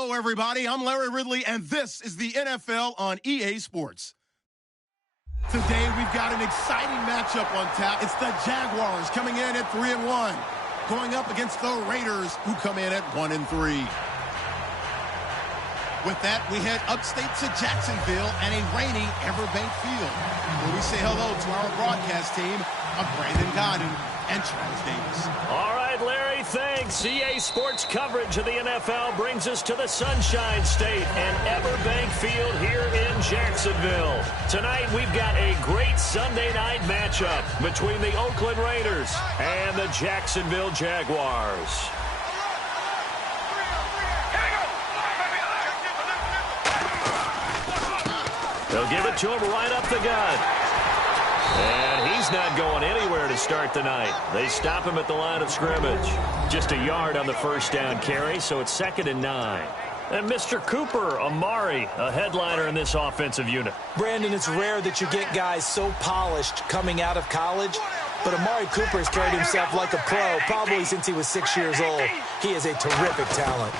Hello, everybody. I'm Larry Ridley, and this is the NFL on EA Sports. Today, we've got an exciting matchup on tap. It's the Jaguars coming in at 3-1, going up against the Raiders, who come in at 1-3. With that, we head upstate to Jacksonville and a rainy Everbank Field, where we say hello to our broadcast team of Brandon Godden and Charles Davis. All right, Larry, thanks. EA Sports coverage of the NFL brings us to the Sunshine State and Everbank Field here in Jacksonville. Tonight, we've got a great Sunday night matchup between the Oakland Raiders and the Jacksonville Jaguars. They'll give it to him right up the gut. And he's not going anywhere to start the night. They stop him at the line of scrimmage. Just a yard on the first down carry, so it's 2nd and 9. And Mr. Cooper Amari, a headliner in this offensive unit. Brandon, it's rare that you get guys so polished coming out of college, but Amari Cooper has carried himself like a pro probably since he was 6 years old. He is a terrific talent.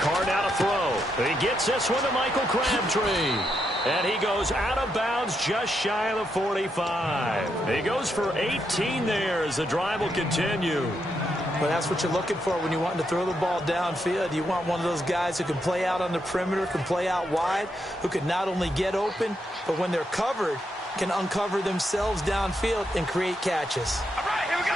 Card out to throw. He gets this one to Michael Crabtree. And he goes out of bounds just shy of the 45. He goes for 18 there as the drive will continue. Well, that's what you're looking for when you want to throw the ball downfield. You want one of those guys who can play out on the perimeter, can play out wide, who can not only get open, but when they're covered, can uncover themselves downfield and create catches. All right, here we go.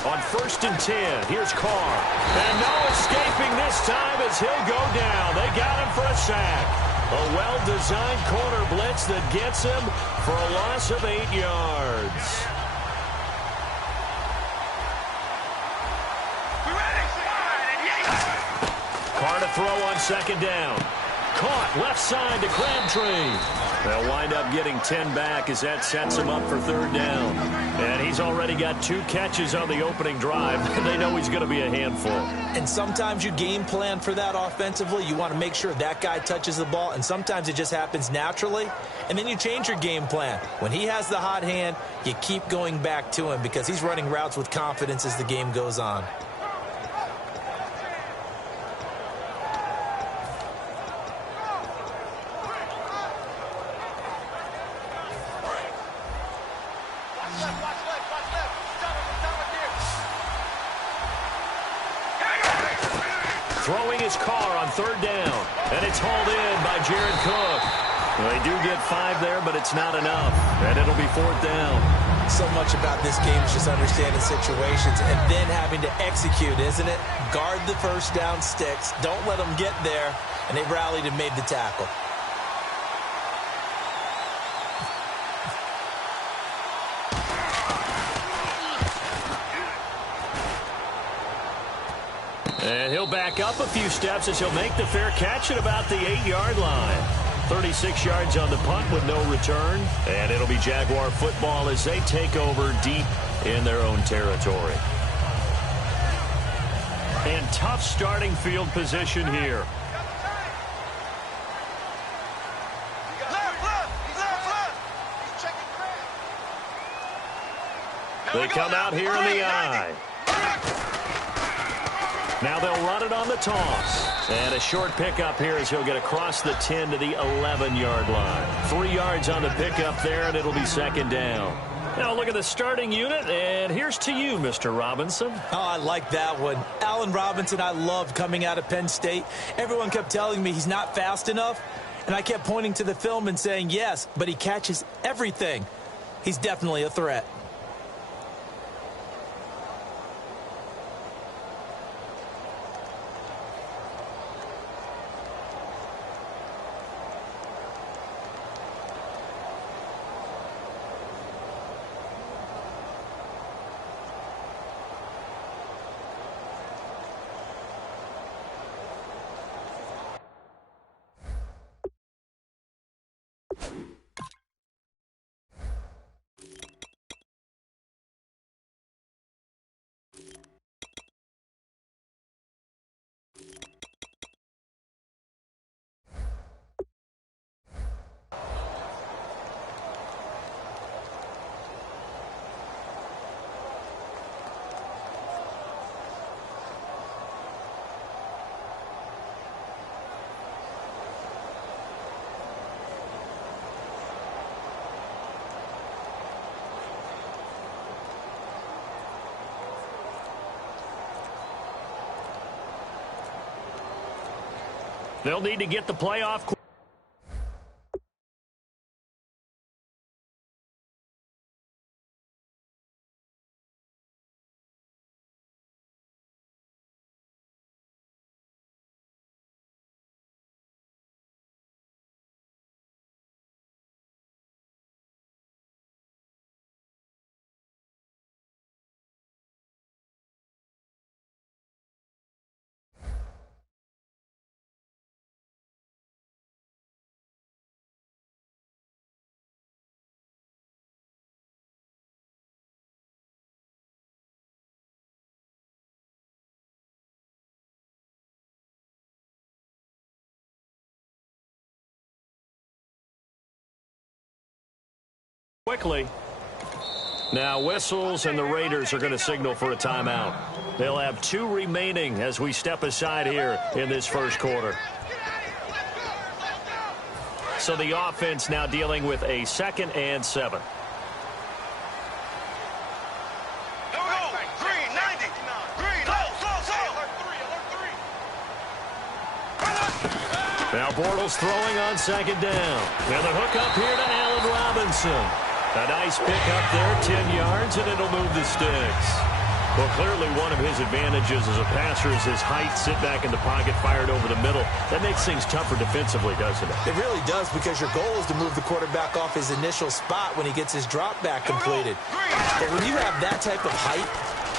On 1st and 10, here's Carr. And no escaping this time as he'll go down. They got him for a sack. A well-designed corner blitz that gets him for a loss of 8 yards. Carr to throw on 2nd down. Caught left side to Crabtree. They'll wind up getting 10 back as that sets him up for 3rd down. And he's already got 2 catches on the opening drive. They know he's going to be a handful. And sometimes you game plan for that offensively. You want to make sure that guy touches the ball, and sometimes it just happens naturally. And then you change your game plan. When he has the hot hand, you keep going back to him because he's running routes with confidence as the game goes on. Throwing his Carr on 3rd down. And it's hauled in by Jared Cook. Well, they do get 5 there, but it's not enough. And it'll be 4th down. So much about this game is just understanding situations and then having to execute, isn't it? Guard the first down sticks. Don't let them get there. And they rallied and made the tackle. And he'll back up a few steps as he'll make the fair catch at about the 8-yard line. 36 yards on the punt with no return. And it'll be Jaguar football as they take over deep in their own territory. And tough starting field position here. They come out here in the eye. Now they'll run it on the toss. And a short pickup here as he'll get across the 10 to the 11-yard line. 3 yards on the pickup there, and it'll be 2nd down. Now look at the starting unit, and here's to you, Mr. Robinson. Oh, I like that one. Allen Robinson, I loved coming out of Penn State. Everyone kept telling me he's not fast enough, and I kept pointing to the film and saying yes, but he catches everything. He's definitely a threat. They'll need to get the play off. Quickly. Now whistles, and the Raiders are going to signal for a timeout. They'll have 2 remaining as we step aside here in this first quarter. So the offense now dealing with a 2nd and 7. Now Bortles throwing on 2nd down. And the hook up here to Allen Robinson. A nice pick up there, 10 yards, and it'll move the sticks. Well, clearly one of his advantages as a passer is his height, sit back in the pocket, fired over the middle. That makes things tougher defensively, doesn't it? It really does, because your goal is to move the quarterback off his initial spot when he gets his drop back completed. But when you have that type of height,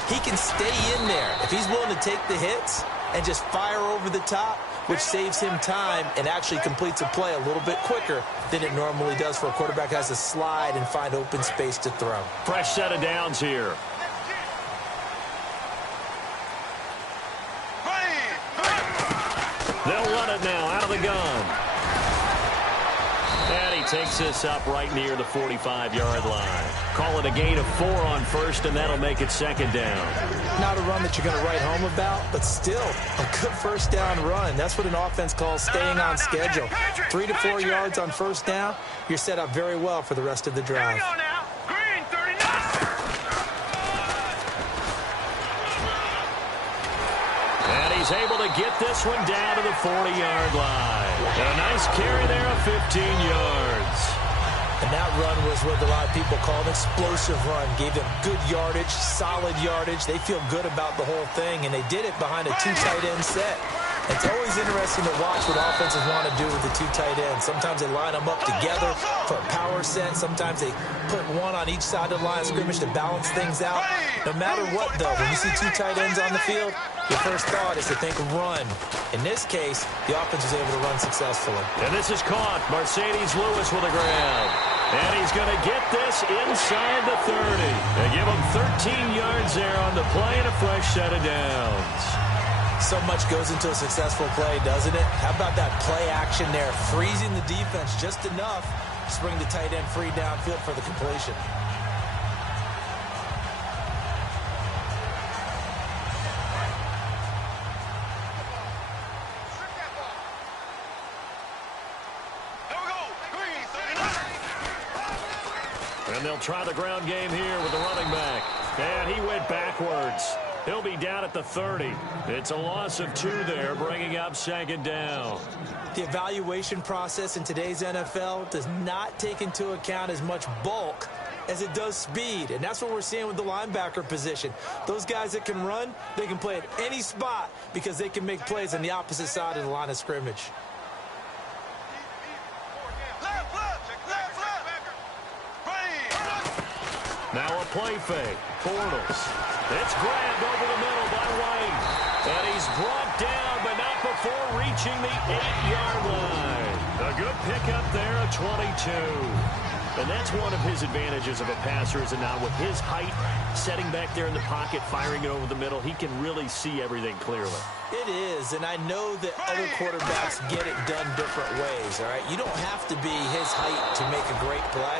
he can stay in there. If he's willing to take the hits and just fire over the top, which saves him time and actually completes a play a little bit quicker than it normally does for a quarterback who has to slide and find open space to throw. Fresh set of downs here. They'll run it now out of the gun. And he takes this up right near the 45-yard line. Call it a gain of 4 on first, and that'll make it 2nd down. Not a run that you're going to write home about, but still a good first down run. That's what an offense calls staying on schedule. 3 to 4 yards on first down, you're set up very well for the rest of the drive. And he's able to get this one down to the 40-yard line. And a nice carry there of 15 yards. And that run was what a lot of people call an explosive run. Gave them good yardage, solid yardage. They feel good about the whole thing, and they did it behind a 2 tight end set. It's always interesting to watch what offenses want to do with the 2 tight ends. Sometimes they line them up together for a power set. Sometimes they put one on each side of the line of scrimmage to balance things out. No matter what, though, when you see 2 tight ends on the field, your first thought is to think run. In this case, the offense was able to run successfully. And this is caught. Mercedes Lewis with a grab. And he's going to get this inside the 30. They give him 13 yards there on the play and a fresh set of downs. So much goes into a successful play, doesn't it? How about that play action there, freezing the defense just enough to bring the tight end free downfield for the completion. And they'll try the ground game here with the running back. And he went backwards. He'll be down at the 30. It's a loss of 2 there, bringing up 2nd down. The evaluation process in today's NFL does not take into account as much bulk as it does speed. And that's what we're seeing with the linebacker position. Those guys that can run, they can play at any spot because they can make plays on the opposite side of the line of scrimmage. Now a play fake. Bortles. It's grabbed over the middle by White. And he's brought down, but not before reaching the 8-yard line. A good pickup there, a 22. And that's one of his advantages of a passer, is that now with his height, setting back there in the pocket, firing it over the middle, he can really see everything clearly. It is, and I know that other quarterbacks get it done different ways, all right? You don't have to be his height to make a great play.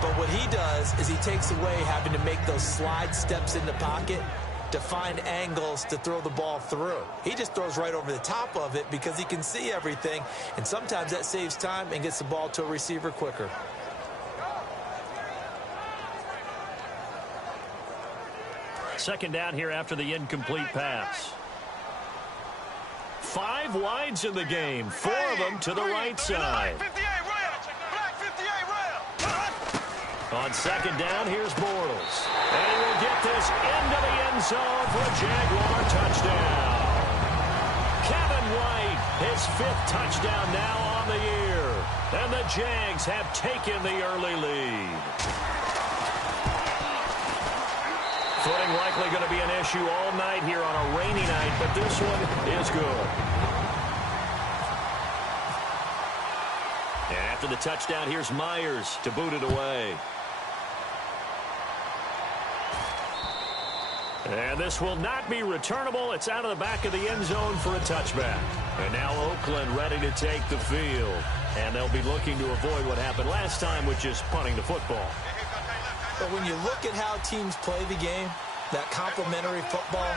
But what he does is he takes away having to make those slide steps in the pocket to find angles to throw the ball through. He just throws right over the top of it because he can see everything, and sometimes that saves time and gets the ball to a receiver quicker. Second down here after the incomplete pass. 5 wides in the game, 4 of them to the right side. On second down, here's Bortles. And he will get this into the end zone for a Jaguar touchdown. Kevin White, his 5th touchdown now on the year. And the Jags have taken the early lead. Footing likely going to be an issue all night here on a rainy night, but this one is good. And after the touchdown, here's Myers to boot it away. And this will not be returnable. It's out of the back of the end zone for a touchback. And now Oakland ready to take the field. And they'll be looking to avoid what happened last time, which is punting the football. But when you look at how teams play the game, that complementary football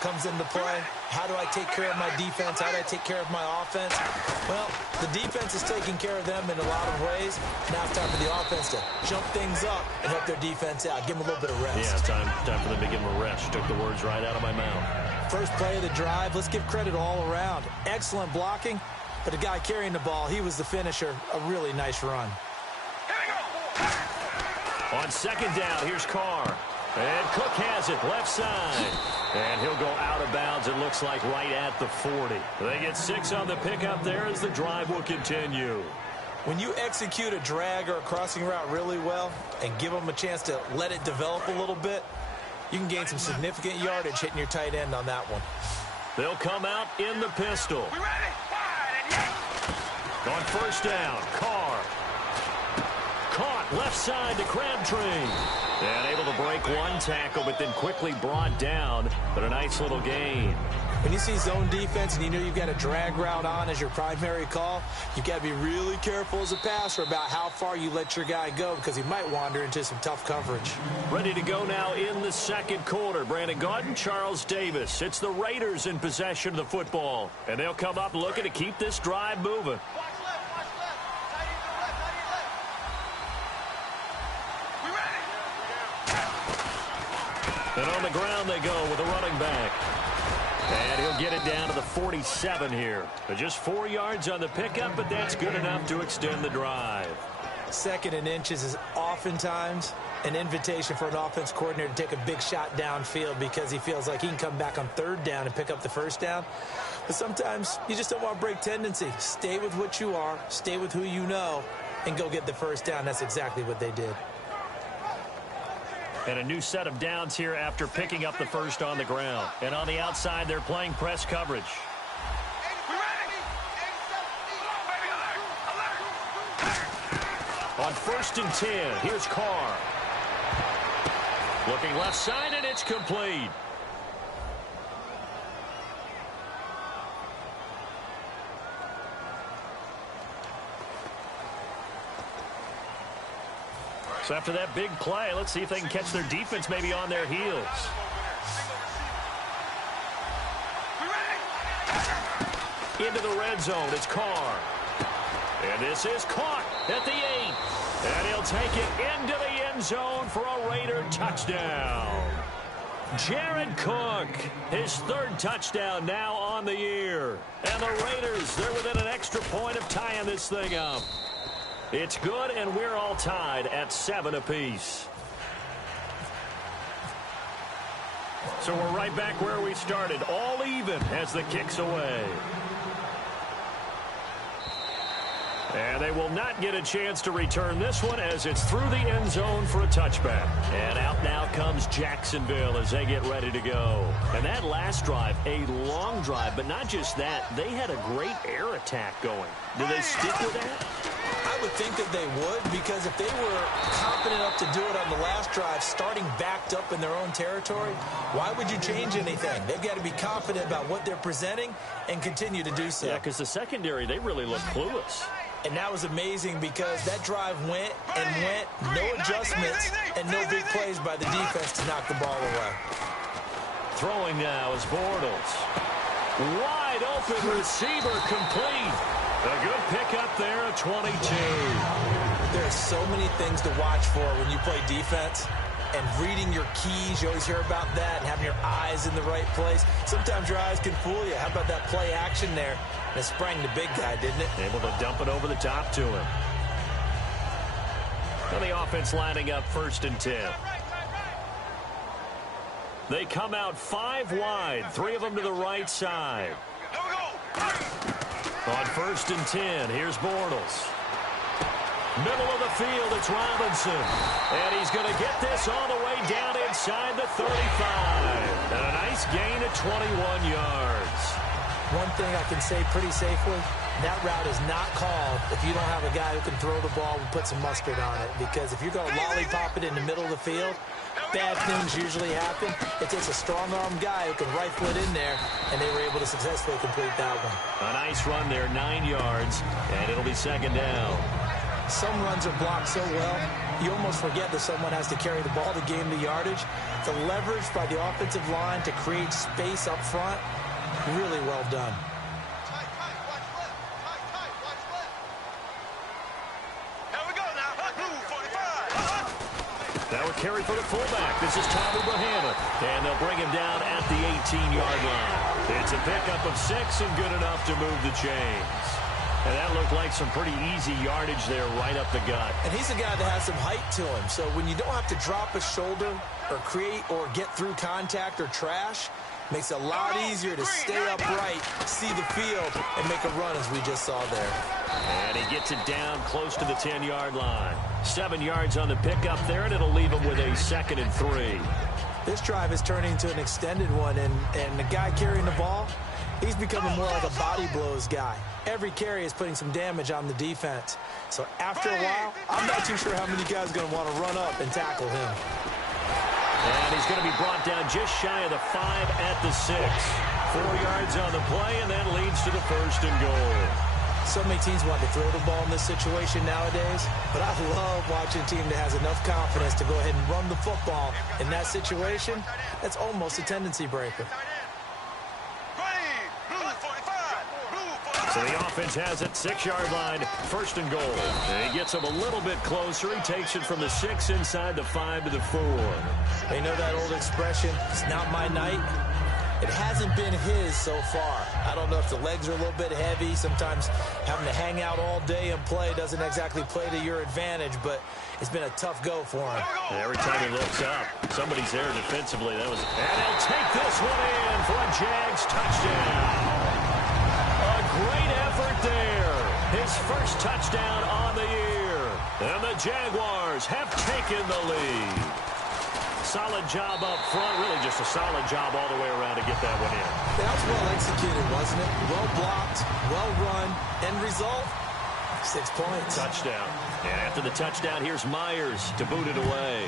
comes into play. How do I take care of my defense? How do I take care of my offense? Well, the defense is taking care of them in a lot of ways. Now it's time for the offense to jump things up and help their defense out. Give them a little bit of rest. Yeah, time for them to give them a rest. You took the words right out of my mouth. First play of the drive, let's give credit all around. Excellent blocking, but the guy carrying the ball, he was the finisher. A really nice run. On second down, here's Carr. And Cook has it, left side. And he'll go out of bounds, it looks like right at the 40. They get 6 on the pickup there as the drive will continue. When you execute a drag or a crossing route really well and give them a chance to let it develop a little bit, you can gain some significant yardage hitting your tight end on that one. They'll come out in the pistol. On first down, Carr. Caught left side to Crabtree. And able to break one tackle, but then quickly brought down. But a nice little gain. When you see zone defense and you know you've got a drag route on as your primary call, you've got to be really careful as a passer about how far you let your guy go because he might wander into some tough coverage. Ready to go now in the second quarter. Brandon Gaudin, Charles Davis. It's the Raiders in possession of the football. And they'll come up looking to keep this drive moving. And on the ground they go with a running back. And he'll get it down to the 47 here. Just 4 yards on the pickup, but that's good enough to extend the drive. 2nd and inches is oftentimes an invitation for an offense coordinator to take a big shot downfield because he feels like he can come back on 3rd down and pick up the 1st down. But sometimes you just don't want to break tendency. Stay with what you are, stay with who you know, and go get the 1st down. That's exactly what they did. And a new set of downs here after picking up the 1st on the ground. And on the outside, they're playing press coverage. On 1st and 10, here's Carr. Looking left side, and it's complete. So after that big play, let's see if they can catch their defense maybe on their heels. Into the red zone, it's Carr. And this is caught at the 8. And he'll take it into the end zone for a Raider touchdown. Jared Cook, his 3rd touchdown now on the year. And the Raiders, they're within an extra point of tying this thing up. It's good, and we're all tied at 7 apiece. So we're right back where we started, all even as the kick's away. And they will not get a chance to return this one as it's through the end zone for a touchback. And out now comes Jacksonville as they get ready to go. And that last drive, a long drive, but not just that. They had a great air attack going. Do they stick with that? I would think that they would, because if they were confident enough to do it on the last drive, starting backed up in their own territory, why would you change anything? They've got to be confident about what they're presenting and continue to do so. Yeah, because the secondary, they really look clueless. And that was amazing because that drive went and went, no adjustments, and no big plays by the defense to knock the ball away. Throwing now is Bortles. Wide open receiver complete. A good pickup there at 22. There are so many things to watch for when you play defense. and reading your keys. You always hear about that, and having your eyes in the right place. Sometimes your eyes can fool you. How about that play action there? And it sprang the big guy, didn't it? Able to dump it over the top to him. Now the offense lining up 1st and 10. They come out 5 wide, 3 of them to the right side. On 1st and 10, here's Bortles. Middle of the field, it's Robinson. And he's going to get this all the way down inside the 35. And a nice gain of 21 yards. One thing I can say pretty safely, that route is not called if you don't have a guy who can throw the ball and put some mustard on it. Because if you're going to lollipop it in the middle of the field, bad things usually happen. It takes a strong-arm guy who can rifle it in there, and they were able to successfully complete that one. A nice run there, 9 yards, and it'll be 2nd down. Some runs are blocked so well, you almost forget that someone has to carry the ball to gain the yardage. The leverage by the offensive line to create space up front, really well done. Now a carry for the fullback. This is Tommy Bohanna, and they'll bring him down at the 18-yard line. It's a pickup of 6 and good enough to move the chains. And that looked like some pretty easy yardage there right up the gut. And he's a guy that has some height to him. So when you don't have to drop a shoulder or create or get through contact or trash, makes it a lot easier to stay upright, see the field, and make a run as we just saw there. And he gets it down close to the 10-yard line. 7 yards on the pickup there, and it'll leave him with a 2nd and 3. This drive is turning into an extended one, and the guy carrying the ball, he's becoming more like a body blows guy. Every carry is putting some damage on the defense. So after a while, I'm not too sure how many guys are going to want to run up and tackle him. And he's going to be brought down just shy of the 5 at the 6. 4 yards on the play, and that leads to the 1st and goal. So many teams want to throw the ball in this situation nowadays, but I love watching a team that has enough confidence to go ahead and run the football in that situation. That's almost a tendency breaker. So the offense has it, 6-yard line, 1st and goal. And he gets him a little bit closer. He takes it from the 6 inside the 5 to the 4. They know that old expression, it's not my night. It hasn't been his so far. I don't know if the legs are a little bit heavy. Sometimes having to hang out all day and play doesn't exactly play to your advantage, but it's been a tough go for him. And every time he looks up, somebody's there defensively. And they'll take this one in for a Jags touchdown. Great effort there. His first touchdown on the year. And the Jaguars have taken the lead. Solid job up front. Really just a solid job all the way around to get that one in. That was well executed, wasn't it? Well blocked, well run. End result, 6 points. Touchdown. And after the touchdown, here's Myers to boot it away.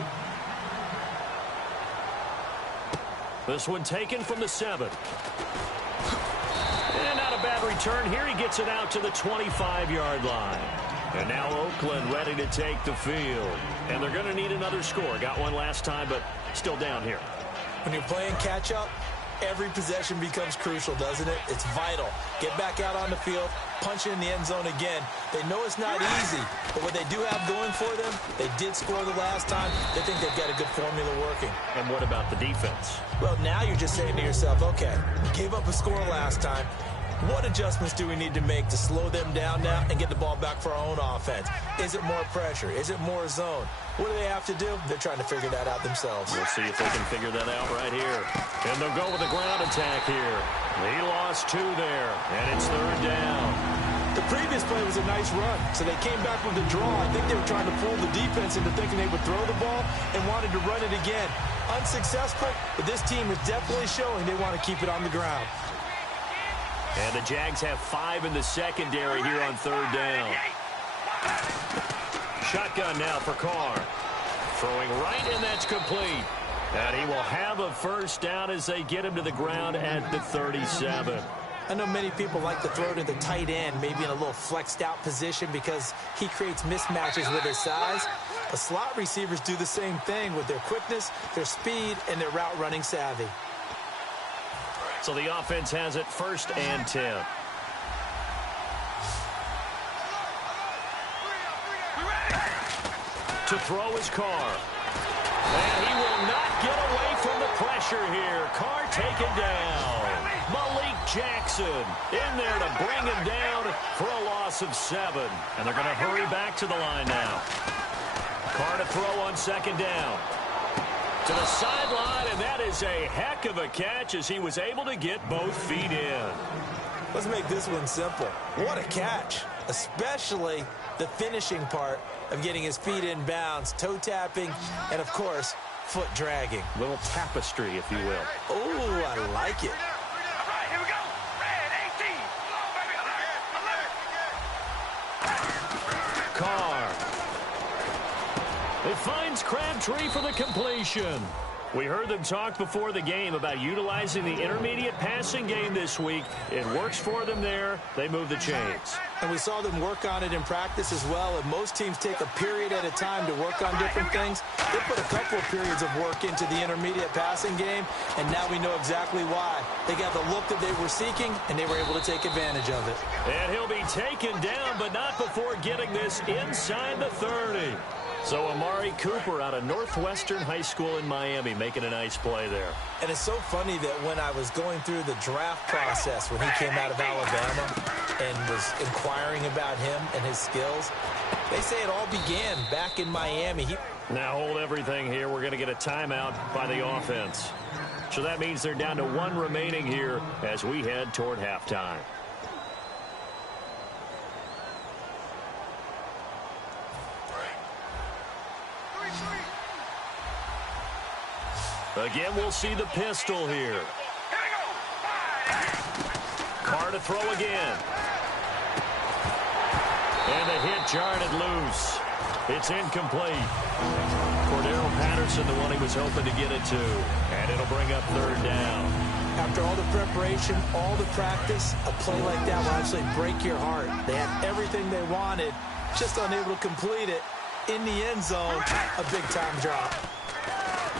This one taken from the 7. And not a bad return here. He gets it out to the 25-yard line. And now Oakland ready to take the field. And they're going to need another score. Got one last time, but still down here. When you're playing catch-up, every possession becomes crucial, doesn't it? It's vital. Get back out on the field, punch it in the end zone again. They know it's not easy, but what they do have going for them, they did score the last time. They think they've got a good formula working. And what about the defense? Well, now you're just saying to yourself, okay, gave up a score last time. What adjustments do we need to make to slow them down now and get the ball back for our own offense? Is it more pressure? Is it more zone? What do they have to do? They're trying to figure that out themselves. We'll see if they can figure that out right here. And they'll go with a ground attack here. He lost 2 there, and it's 3rd down. The previous play was a nice run, so they came back with a draw. I think they were trying to fool the defense into thinking they would throw the ball and wanted to run it again. Unsuccessful, but this team is definitely showing they want to keep it on the ground. And the Jags have 5 in the secondary here on 3rd down. Shotgun now for Carr. Throwing right, and that's complete. And he will have a 1st down as they get him to the ground at the 37. I know many people like to throw to the tight end, maybe in a little flexed out position because he creates mismatches with his size. But slot receivers do the same thing with their quickness, their speed, and their route running savvy. So the offense has it 1st and 10. To throw is Carr. And he will not get away from the pressure here. Carr taken down. Malik Jackson in there to bring him down for a loss of 7. And they're going to hurry back to the line now. Carr to throw on second down. To the sideline, and that is a heck of a catch as he was able to get both feet in. Let's make this one simple. What a catch, especially the finishing part of getting his feet in bounds, toe tapping, and, of course, foot dragging. Little tapestry, if you will. Oh, I like it. Carr. It finds Crabtree for the completion. We heard them talk before the game about utilizing the intermediate passing game this week. It works for them there. They move the chains. And we saw them work on it in practice as well. And most teams take a period at a time to work on different things. They put a couple of periods of work into the intermediate passing game, and now we know exactly why. They got the look that they were seeking, and they were able to take advantage of it. And he'll be taken down, but not before getting this inside the 30. So Amari Cooper out of Northwestern High School in Miami making a nice play there. And it's so funny that when I was going through the draft process when he came out of Alabama and was inquiring about him and his skills, they say it all began back in Miami. Now hold everything here. We're going to get a timeout by the offense. So that means they're down to 1 remaining here as we head toward halftime. Again, we'll see the pistol here. Carr to throw again. And the hit jarred it loose. It's incomplete. Cordero Patterson, the one he was hoping to get it to. And it'll bring up 3rd down. After all the preparation, all the practice, a play like that will actually break your heart. They had everything they wanted, just unable to complete it. In the end zone, a big-time drop.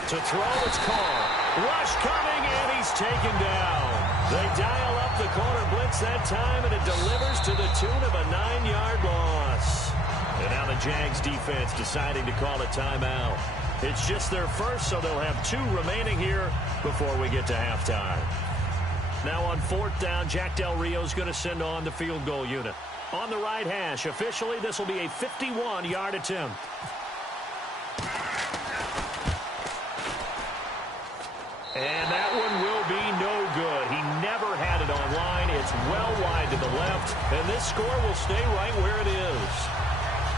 To throw, it's Carr. Rush coming, and he's taken down. They dial up the corner blitz that time, and it delivers to the tune of a 9-yard loss. And now the Jags defense deciding to call a timeout. It's just their first, so they'll have 2 remaining here before we get to halftime. Now on 4th down, Jack Del Rio's going to send on the field goal unit. On the right hash, officially, this will be a 51-yard attempt. And that one will be no good. He never had it on line. It's well wide to the left, and this score will stay right where it is.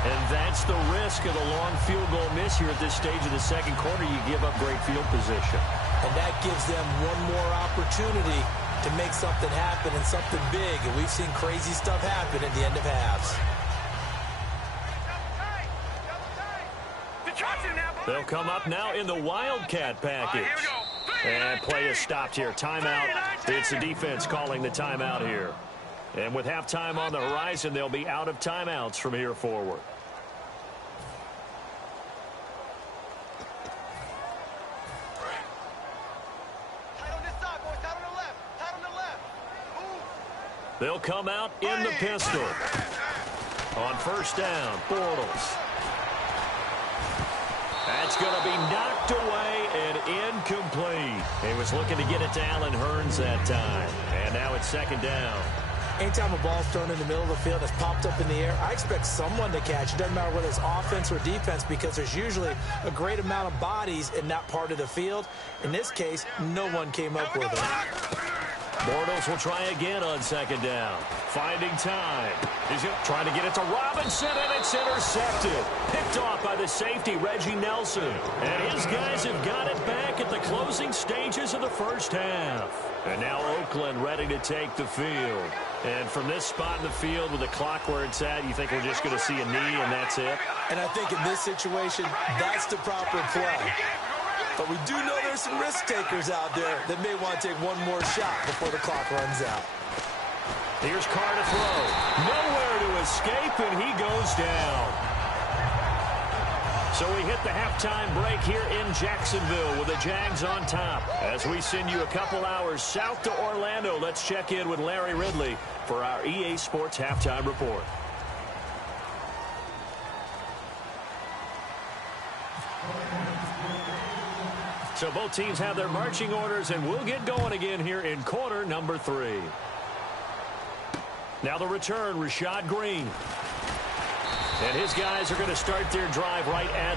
And that's the risk of the long field goal miss here at this stage of the second quarter. You give up great field position. And that gives them one more opportunity to make something happen and something big. And we've seen crazy stuff happen at the end of halves. They'll come up now in the Wildcat package. And play is stopped here. Timeout. It's the defense calling the timeout here. And with halftime on the horizon, they'll be out of timeouts from here forward. They'll come out in the pistol. On 1st down, Bortles. That's going to be knocked away and incomplete. He was looking to get it to Allen Hurns that time. And now it's 2nd down. Anytime a ball's thrown in the middle of the field, it's popped up in the air, I expect someone to catch. It doesn't matter whether it's offense or defense because there's usually a great amount of bodies in that part of the field. In this case, no one came up with it. Bortles will try again on 2nd down. Finding time. He's trying to get it to Robinson, and it's intercepted. Picked off by the safety, Reggie Nelson. And his guys have got it back at the closing stages of the first half. And now Oakland ready to take the field. And from this spot in the field with the clock where it's at, you think we're just going to see a knee and that's it? And I think in this situation, that's the proper play. But we do know there's some risk takers out there that may want to take one more shot before the clock runs out. Here's Carr to throw. Nowhere to escape, and he goes down. So we hit the halftime break here in Jacksonville with the Jags on top. As we send you a couple hours south to Orlando, let's check in with Larry Ridley for our EA Sports Halftime Report. So both teams have their marching orders, and we'll get going again here in quarter number 3. Now the return, Rashad Green. And his guys are going to start their drive right at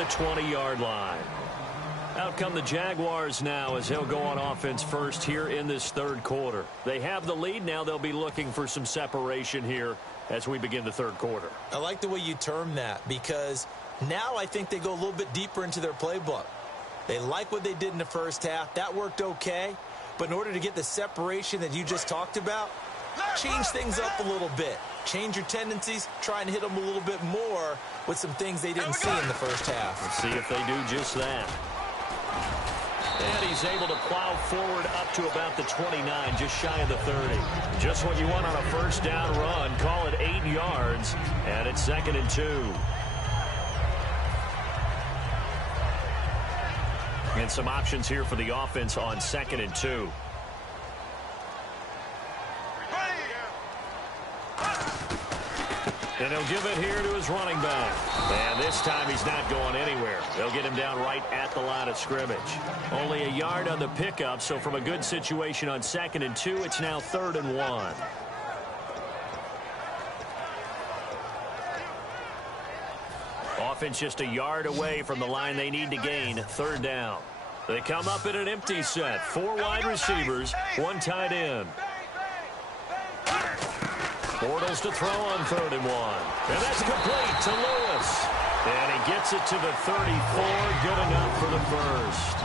the 20-yard line. Out come the Jaguars now as they'll go on offense first here in this third quarter. They have the lead. Now they'll be looking for some separation here as we begin the third quarter. I like the way you term that because now I think they go a little bit deeper into their playbook. They like what they did in the first half. That worked okay. But in order to get the separation that you just talked about, change things up a little bit. Change your tendencies. Try and hit them a little bit more with some things they didn't see in the first half. Let's see if they do just that. And he's able to plow forward up to about the 29, just shy of the 30. Just what you want on a first down run. Call it 8 yards, and it's 2nd and 2. And some options here for the offense on 2nd and 2. And he'll give it here to his running back. And this time he's not going anywhere. They'll get him down right at the line of scrimmage. Only a yard on the pickup, so from a good situation on 2nd and 2, it's now 3rd and 1. Offense just a yard away from the line they need to gain. 3rd down. They come up in an empty set. 4 wide receivers, 1 tight end. Bortles to throw on 3rd and 1. And that's complete to Lewis. And he gets it to the 34. Good enough for the first.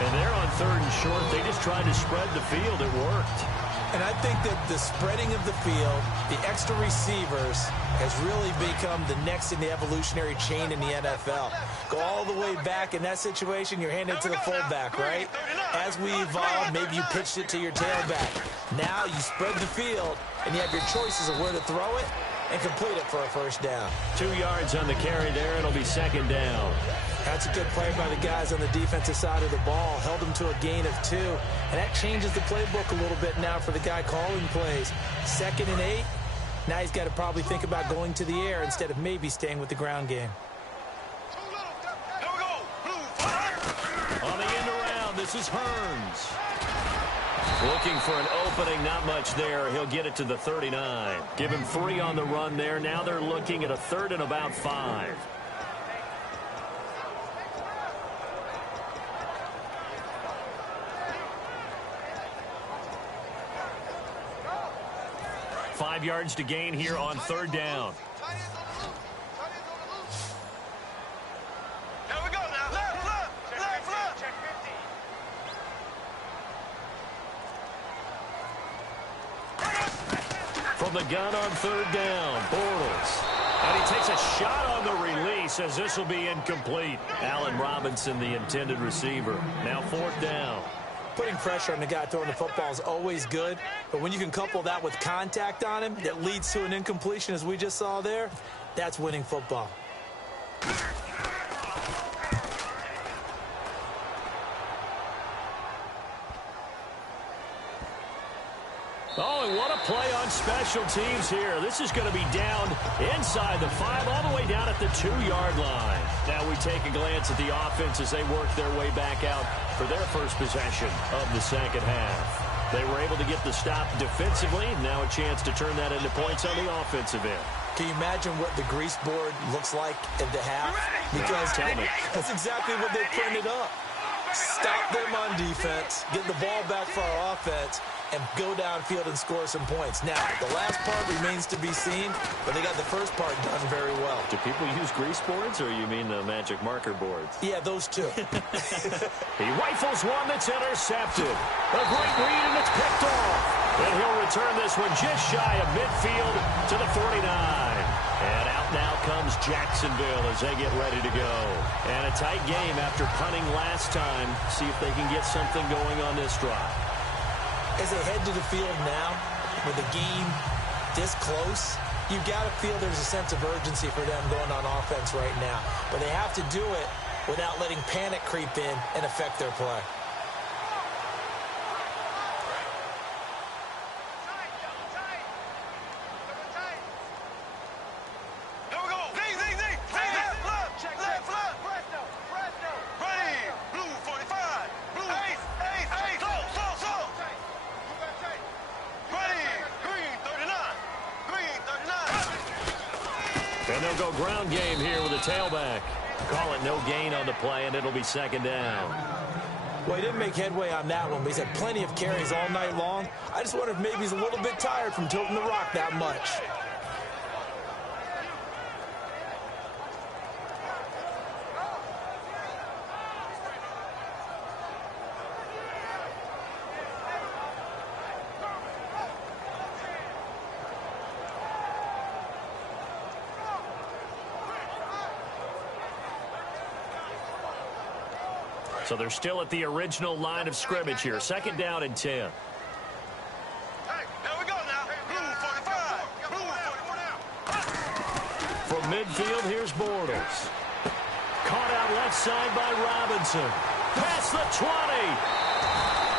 And they're on 3rd and short. They just tried to spread the field. It worked. And I think that the spreading of the field, the extra receivers, has really become the next in the evolutionary chain in the NFL. Go all the way back in that situation, you're handed it to the fullback, right? As we evolve, maybe you pitched it to your tailback. Now you spread the field, and you have your choices of where to throw it and complete it for a first down. 2 yards on the carry there. It'll be 2nd down. That's a good play by the guys on the defensive side of the ball. Held them to a gain of 2. And that changes the playbook a little bit now for the guy calling plays. 2nd and 8. Now he's got to probably think about going to the air instead of maybe staying with the ground game. On the end around, this is Hearns. Looking for an opening, not much there. He'll get it to the 39. Give him 3 on the run there. Now they're looking at a 3rd and about 5. Five yards to gain here on 3rd down. Here we go now. Left. From the gun on 3rd down, Bortles. And he takes a shot on the release as this will be incomplete. Allen Robinson, the intended receiver. Now 4th down. Putting pressure on the guy throwing the football is always good, but when you can couple that with contact on him that leads to an incompletion as we just saw there, that's winning football. Oh, and what a play on special teams here. This is going to be down inside the 5, all the way down at the 2-yard line. Now we take a glance at the offense as they work their way back out for their first possession of the second half. They were able to get the stop defensively. Now a chance to turn that into points on the offensive end. Can you imagine what the grease board looks like at the half? Because that's exactly what they printed up. Stop them on defense, get the ball back for our offense, and go downfield and score some points. Now, the last part remains to be seen, but they got the first part done very well. Do people use grease boards, or you mean the magic marker boards? Yeah, those two. He rifles one that's intercepted. A great read, and it's picked off. And he'll return this one just shy of midfield to the 49. And out now comes Jacksonville as they get ready to go. And a tight game after punting last time. See if they can get something going on this drive. As they head to the field now, with the game this close, you've got to feel there's a sense of urgency for them going on offense right now. But they have to do it without letting panic creep in and affect their play. And they'll go ground game here with a tailback. Call it no gain on the play, and it'll be second down. Well, he didn't make headway on that one, but he's had plenty of carries all night long. I just wonder if maybe he's a little bit tired from tilting the rock that much. So they're still at the original line of scrimmage here. Second down and 10. Hey, here we go now. Blue 45. Blue 44 now. From midfield, here's Bortles. Caught out left side by Robinson. Past the 20.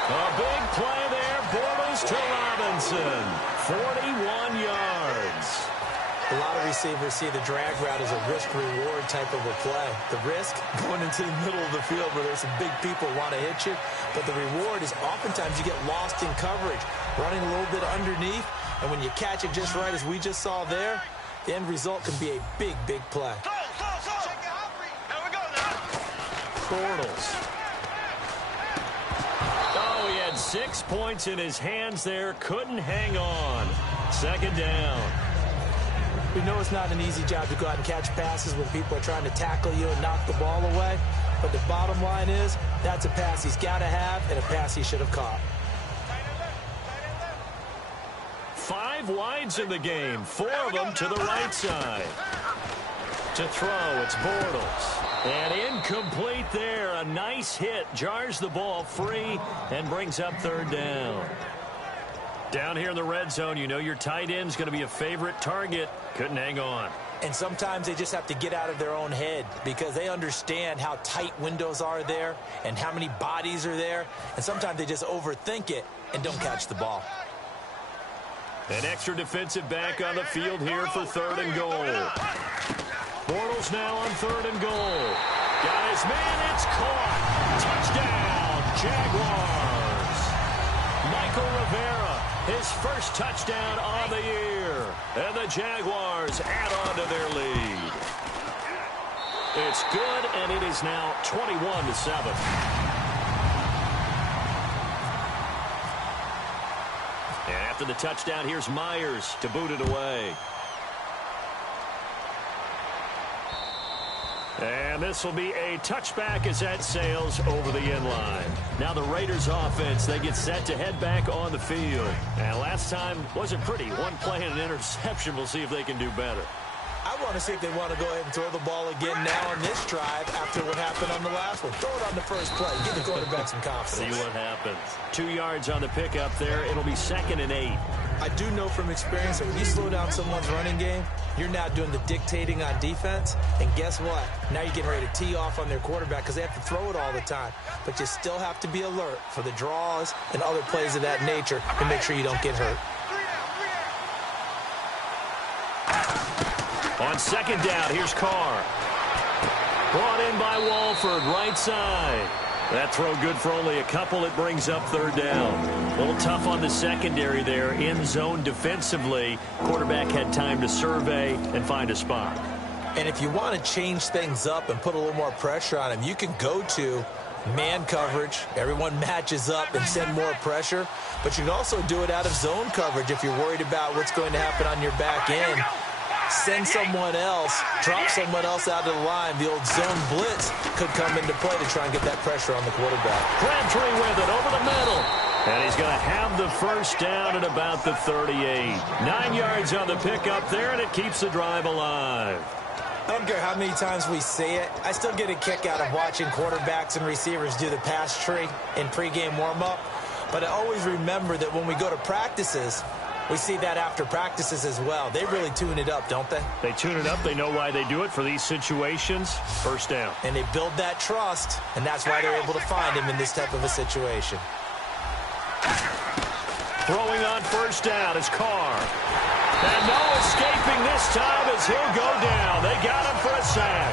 A big play there. Bortles to Robinson. 41 yards. A lot of receivers see the drag route as a risk-reward type of a play. The risk, going into the middle of the field where there's some big people want to hit you. But the reward is oftentimes you get lost in coverage, running a little bit underneath. And when you catch it just right, as we just saw there, the end result can be a big, big play. Here we go now. Bortles. Oh, he had 6 points in his hands there. Couldn't hang on. Second down. We know it's not an easy job to go out and catch passes when people are trying to tackle you and knock the ball away. But the bottom line is, that's a pass he's got to have and a pass he should have caught. 5 wides in the game. 4 of them to the right side. To throw, it's Bortles. And incomplete there. A nice hit. Jars the ball free and brings up third down. Down here in the red zone, you know your tight end's going to be a favorite target. Couldn't hang on. And sometimes they just have to get out of their own head because they understand how tight windows are there and how many bodies are there. And sometimes they just overthink it and don't catch the ball. An extra defensive back on the field here for third and goal. Bortles now on third and goal. Got his man, it's caught. Touchdown, Jaguars. Michael Rivera, his first touchdown on the year. And the Jaguars add on to their lead. It's good, and it is now 21-7. And after the touchdown, here's Myers to boot it away. And this will be a touchback as that sails over the end line. Now the Raiders offense, they get set to head back on the field. And last time wasn't pretty. One play and an interception. We'll see if they can do better. I want to see if they want to go ahead and throw the ball again now on this drive after what happened on the last one. Throw it on the first play. Give the quarterback some confidence. See what happens. 2 yards on the pickup there. It'll be 2nd and 8. I do know from experience that when you slow down someone's running game, you're now doing the dictating on defense. And guess what? Now you're getting ready to tee off on their quarterback because they have to throw it all the time. But you still have to be alert for the draws and other plays of that nature to make sure you don't get hurt. On second down, here's Carr. Brought in by Walford, right side. That throw good for only a couple. It brings up third down. A little tough on the secondary there. In zone defensively. Quarterback had time to survey and find a spot. And if you want to change things up and put a little more pressure on him, you can go to man coverage. Everyone matches up and send more pressure. But you can also do it out of zone coverage if you're worried about what's going to happen on your back end. Send someone else, drop someone else out of the line. The old zone blitz could come into play to try and get that pressure on the quarterback. Crabtree with it over the middle. And he's going to have the first down at about the 38. 9 yards on the pickup there, and it keeps the drive alive. I don't care how many times we see it. I still get a kick out of watching quarterbacks and receivers do the pass tree in pregame warm-up. But I always remember that when we go to practices, we see that after practices as well. They really tune it up, don't they? They tune it up. They know why they do it for these situations. First down. And they build that trust, and that's why they're able to find him in this type of a situation. Throwing on first down is Carr. And no escaping this time as he'll go down. They got him for a sack.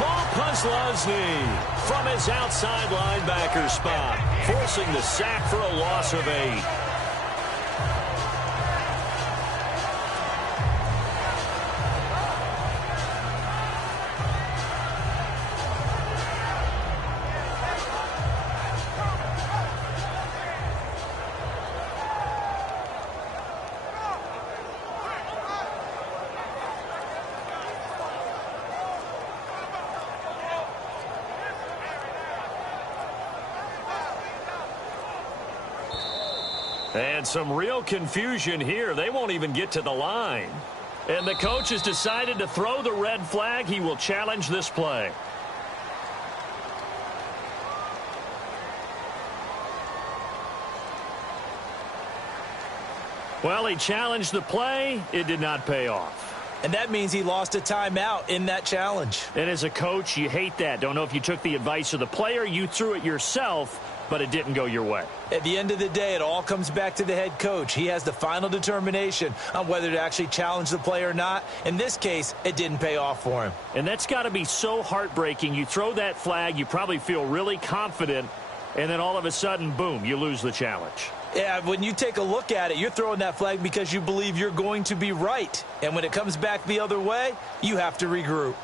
Paul Puslosny from his outside linebacker spot, forcing the sack for a loss of 8. And some real confusion here. They won't even get to the line. And the coach has decided to throw the red flag. He will challenge this play. Well, he challenged the play. It did not pay off. And that means he lost a timeout in that challenge. And as a coach, you hate that. Don't know if you took the advice of the player, you threw it yourself, but it didn't go your way. At the end of the day, it all comes back to the head coach. He has the final determination on whether to actually challenge the play or not. In this case, it didn't pay off for him. And that's got to be so heartbreaking. You throw that flag, you probably feel really confident, and then all of a sudden, boom, you lose the challenge. Yeah, when you take a look at it, you're throwing that flag because you believe you're going to be right. And when it comes back the other way, you have to regroup.